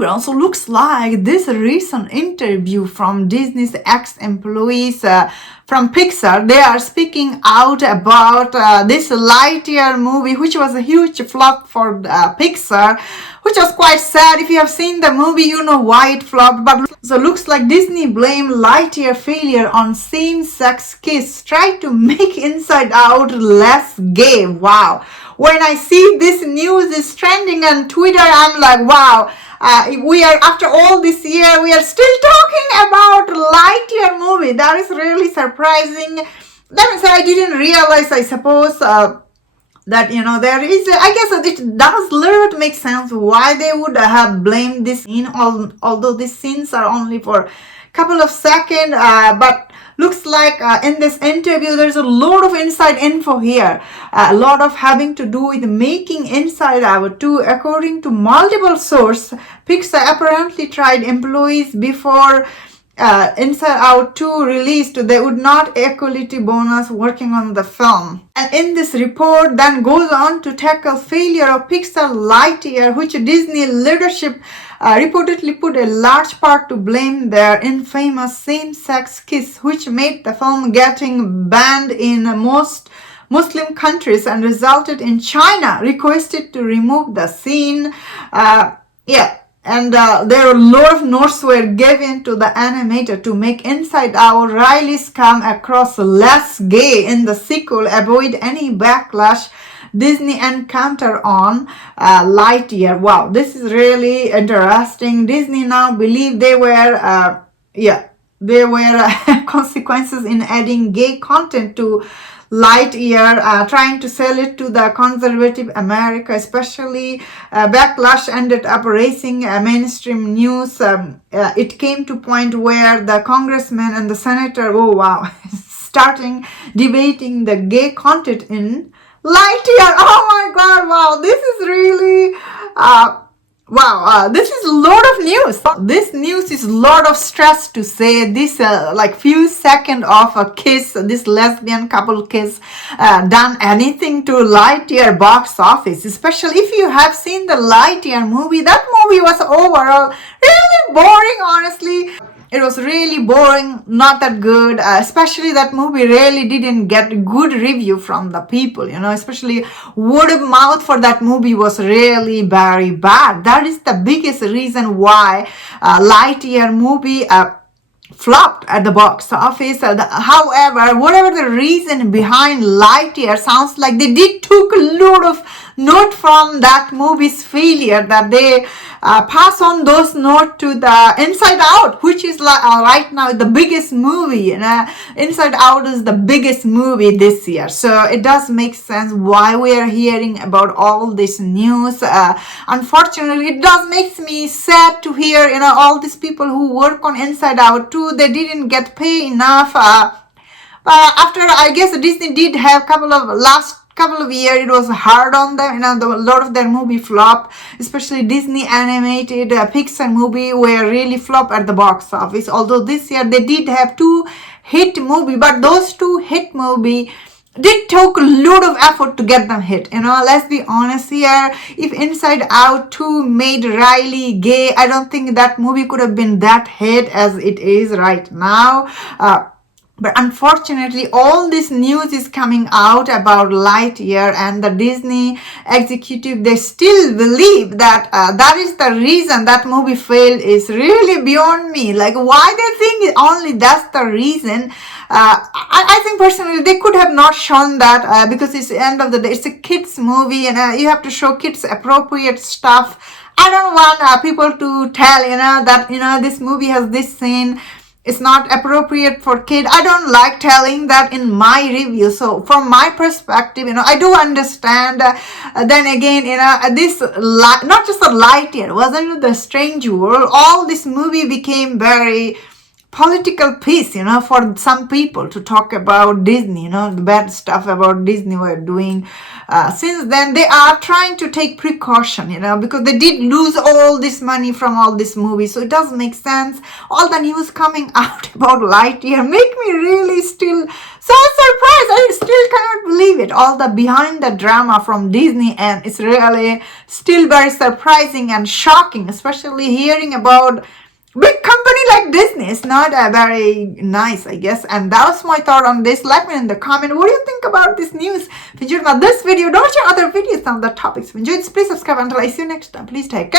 background. So looks like this recent interview from Disney's ex-employees from Pixar, they are speaking out about this Lightyear movie, which was a huge flop for Pixar, which was quite sad. If you have seen the movie, you know why it flopped. But so looks like Disney blamed Lightyear failure on same-sex kiss, tried to make Inside Out less gay. Wow. When I see this news is trending on Twitter, I'm like, wow, we are, after all this year, we are still talking about Lightyear movie. That is really surprising. That means I didn't realize, I suppose, that, you know, there is, I guess it does little make sense why they would have blamed this scene, although these scenes are only for a couple of seconds, but looks like in this interview there's a lot of inside info here, a lot of having to do with making Inside Out 2. According to multiple sources, Pixar apparently tried employees before Inside Out 2 released, they would not equality bonus working on the film. And in this report then goes on to tackle failure of Pixar Lightyear, which Disney leadership reportedly put a large part to blame their infamous same-sex kiss, which made the film getting banned in most Muslim countries and resulted in China requested to remove the scene. And there are a lot of notes were given to the animator to make Inside Out Riley's come across less gay in the sequel, avoid any backlash Disney encounter on Lightyear. Wow, this is really interesting. Disney now believe there were consequences in adding gay content to Lightyear, trying to sell it to the conservative America, especially backlash ended up raising mainstream news. It came to point where the congressman and the senator, starting debating the gay content in Lightyear. Oh my God! Wow, this is really this is a lot of news. This news is a lot of stress to say. This like few seconds of a kiss, this lesbian couple kiss, done anything to Lightyear box office. Especially if you have seen the Lightyear movie. That movie was overall really boring, honestly. It was really boring, not that good, especially that movie really didn't get good review from the people, you know, especially word of mouth for that movie was really very bad. That is the biggest reason why Lightyear movie flopped at the box office. However, whatever the reason behind Lightyear, sounds like they did took a lot of note from that movie's failure, that they pass on those notes to the Inside Out, which is like right now the biggest movie. You know, Inside Out is the biggest movie this year, so it does make sense why we are hearing about all this news. Unfortunately, it does make me sad to hear, you know, all these people who work on Inside Out too, they didn't get paid enough. After, I guess Disney did have last couple of years, it was hard on them, you know, a lot of their movie flop, especially Disney animated Pixar movie were really flop at the box office. Although this year they did have 2 hit movie, but those 2 hit movie did take a lot of effort to get them hit. You know, let's be honest here. If Inside Out 2 made Riley gay, I don't think that movie could have been that hit as it is right now. But unfortunately, all this news is coming out about Lightyear, and the Disney executive, they still believe that that is the reason that movie failed is really beyond me. Like, why they think only that's the reason? I think personally they could have not shown that because it's the end of the day, it's a kids movie, and you have to show kids appropriate stuff. I don't want people to tell, you know, that, you know, this movie has this scene, it's not appropriate for kid. I don't like telling that in my review. So from my perspective, you know, I do understand. Then again, you know, this not just the Lightyear, wasn't it the Strange World? All this movie became very political piece, for some people to talk about Disney, the bad stuff about Disney were doing. Since then, they are trying to take precaution, because they did lose all this money from all this movies. So it does make sense. All the news coming out about Lightyear make me really still so surprised. I still cannot believe it. All the behind the drama from Disney, and it's really still very surprising and shocking, especially hearing about big company like Disney is not very nice, I guess. And that was my thought on this. Let me know in the comment what do you think about this news. If you enjoyed this video, don't watch other videos on the topics. If you enjoyed this, please subscribe. Until I see you next time, please take care.